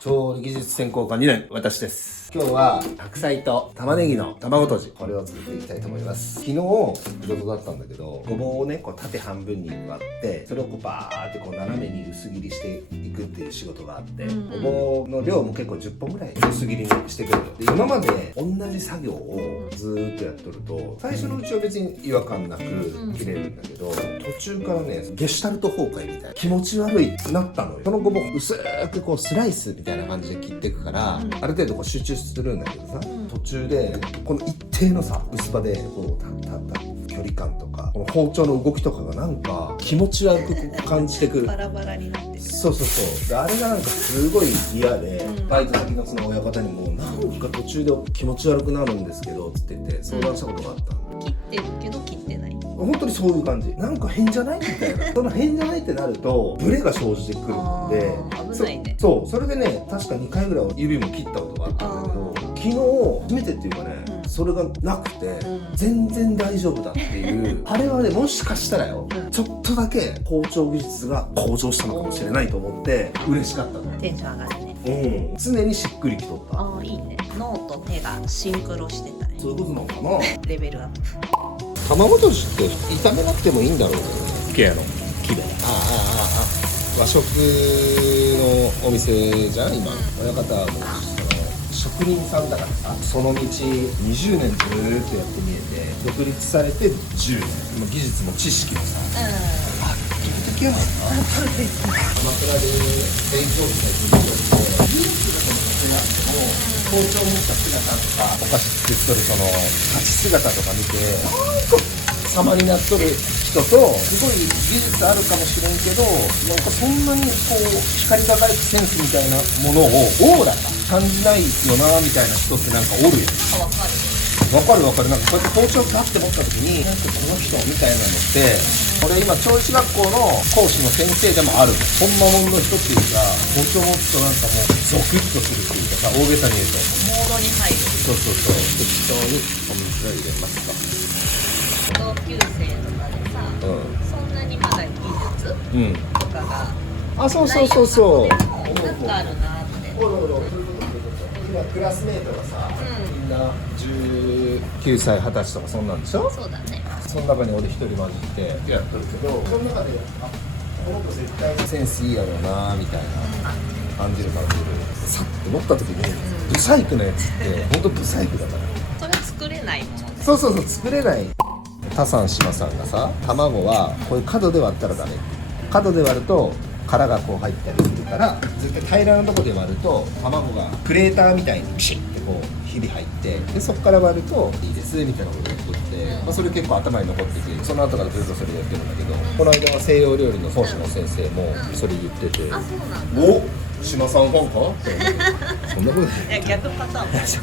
調理技術専攻科2年、私です。今日は白菜と玉ねぎの卵とじ、これを作っていきたいと思います。昨日仕事だったんだけど、ごぼうをねこう縦半分に割って、それをこうバーってこう斜めに薄切りしていくっていう仕事があって、ごぼうの量も結構10本ぐらい薄切りにしてくると。で、今まで同じ作業をずーっとやっとると、最初のうちは別に違和感なく切れるんだけど、途中からねゲシュタルト崩壊みたいな気持ち悪いなったのよ。そのごぼう薄くこうスライスみたいな感じで切っていくから、ある程度こう集中するんだけどさ、途中でこの一定のさ薄葉でこうタ距離感とかこの包丁の動きとかがなんか気持ち悪く感じてくる。バラバラになってる。そうであれがなんかすごい嫌で、バイト先のその親方にもなんか途中で気持ち悪くなるんですけどつって言って相談したことがあったの。切ってるけど切ってない。本当にそういう感じ。なんか変じゃないみたいな。その変じゃないってなるとブレが生じてくるんで、危ないね。それでね確か2回ぐらい指も切ったことがあったんだけど、昨日初めてっていうかね、それがなくて、全然大丈夫だっていうあれはねもしかしたらよ、ちょっとだけ包丁技術が向上したのかもしれないと思って嬉しかったの。テンション上がるね。常にしっくりきとった。ああ、いいね。脳と手がシンクロしてたね。そういうことなのかな。レベルアップ。卵とじって炒めなくてもいいんだろうね。ケアの木で。和食のお店じゃん今。親方はもう職人さんだからさ、その道20年ずーっとやってみえて、独立されて10年。技術も知識もさ、圧倒的やな。鎌倉で勉強したりすると、技術がその家庭あっても、包丁を持った姿とか、お菓子作っとるその立ち姿とか見て、なんか様になっとる人と、すごい技術あるかもしれんけど、なんかそんなにこう光り輝くセンスみたいなものをオーラが感じないよなみたいな人ってなんかおるよ。わかる。なんかこうやって包丁ガッて持った時に、なんかこの人みたいなのって、俺今調理師学校の講師の先生でもある。ほんまもんの人っていうか、包丁持つとなんかもうゾクッとするっていうかさ、大げさに言うとモードに入る。そう適当にお水を入れます同級生とかでさ、そんなにまだ技術とかがそうないような子でもなんかあるなって。今クラスメートがさ、みんな19歳20歳とかそんなんでしょ。そうだね。その中に俺一人混じってやっとるけど、その中でこの子絶対センスいいやろうなみたいな感じるさって持った時に、ブサイクなやつって本当ブサイクだから。それ作れないものね。そう作れない。タさん島さんがさ、卵はこういう角で割ったらダメ。角で割ると殻がこう入ったりするから、絶対平らなとこで割ると卵がクレーターみたいにピシッてこうひび入って、でそこから割るといいですみたいなことを言って、それ結構頭に残ってて、その後からずっとそれやってるんだけど、この間は西洋料理の講師の先生もそれ言ってて、あ、そうなんだ。お島さんファンかって思ってそんなことない。いや、逆パターンも私も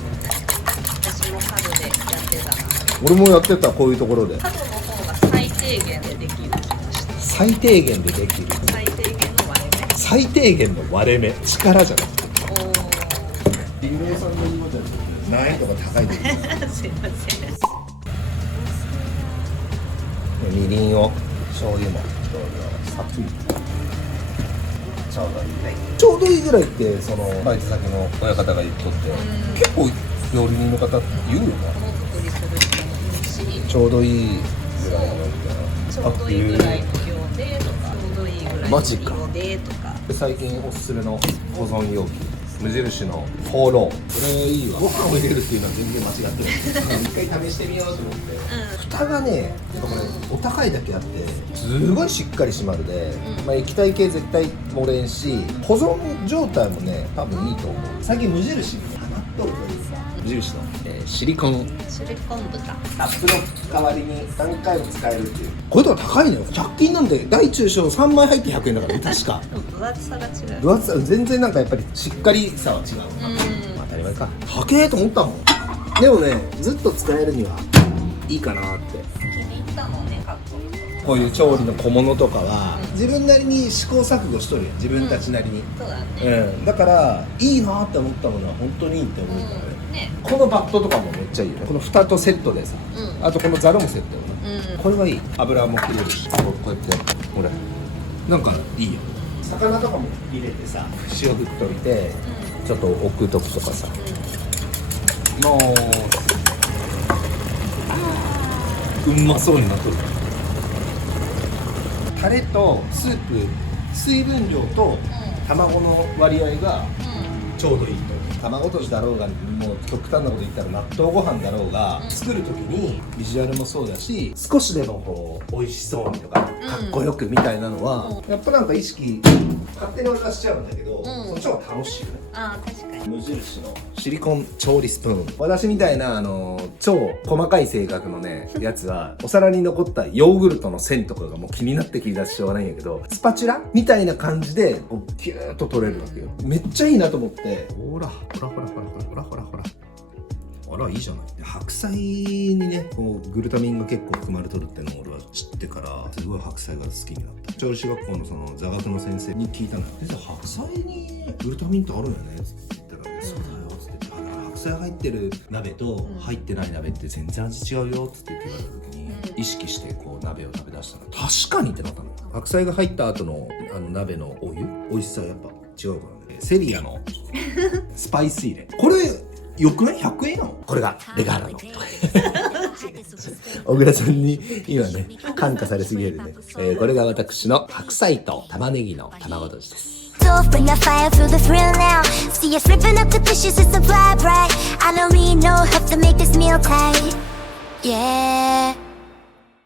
角でやってたな。俺もやってた。こういうところで角の方が最低限でできる気がした。最低限でできる。最低限の割れ目。最低限の割れ目。力じゃなくて。おー。リンゴさんの言い方で難易度が高いです。すいません。みりんを、醤油もさっくりちょうどいいね。ちょうどいいぐらいってそのバイト先の親方が言っとって、結構料理人の方って言うよな。ものづくりする人もいるし、ちょうどいいぐらいのみたいな。ちょうどいいぐらいの量でとか、ちょうどいいぐらいのマジか量でとか。最近おすすめの保存容器、無印のフォーロー。これいいわ。ご飯を入れるっていうのは全然間違ってない一回試してみようと思って、蓋がねこれお高いだけあってすごいしっかり締まるで、液体系絶対漏れんし、保存状態もね多分いいと思う。最近無印にハマっとるというか、無印の、シリコン豚ラップの代わりに何回も使えるっていう。これとか高いのよ。100均なんで大中小3枚入って100円だからね確か。分厚さが違う。分厚さ全然なんかやっぱりしっかりさは違う。当たり前か。高えと思ったもん。でもねずっと使えるにはいいかなって。気に入ったのね、かっこいい。こういう調理の小物とかは自分なりに試行錯誤しとるやん。自分たちなりに、そうだね。だからいいなって思ったものは本当にいいって思うからね。このバットとかもめっちゃいいよね。この蓋とセットでさ、あとこのザルもセットよね。これはいい。油も切れるし、こうやってほらなんかいいよ。魚とかも入れてさ、塩振っといてちょっと置く時とかさ、もうまそうになっとる。タレとスープ、水分量と卵の割合がちょうどいいと。卵とじだろうが、もう極端なこと言ったら納豆ご飯だろうが、作る時にビジュアルもそうだし、少しでもこう美味しそうにとか、かっこよくみたいなのは、やっぱなんか意識勝手に渡しちゃうんだけど、そっちの方が楽しいよね。ああ、確かに。無印のシリコン調理スプーン。私みたいな超細かい性格のねやつは、お皿に残ったヨーグルトの線とかがもう気になって気になってしょうがないんやけど、スパチュラみたいな感じでこうキューッと取れるわけよ。めっちゃいいなと思って、ほらあらいいじゃない。白菜にねこうグルタミンが結構含まれとるってのを俺は知ってからすごい白菜が好きになった。調理師学校のその座学の先生に聞いたのよ。白菜にグルタミンってあるよねって言ったら、そうだよって言って、白菜入ってる鍋と入ってない鍋って全然味違うよって言われた時に、意識してこう鍋を食べ出したら確かにってなったの。白菜が入った後の鍋のお湯美味しさはやっぱ違うからね。セリアのスパイス入れ、これよくない？ 100 円なの？これがレガーラの小倉さんに今ね感化されすぎるね、これが私の白菜と玉ねぎの卵とじです。Bring a fire, feel the thrill now. See us ripping up the dishes, it's a vibe, right? I don't need no help to make this meal tight. Yeah.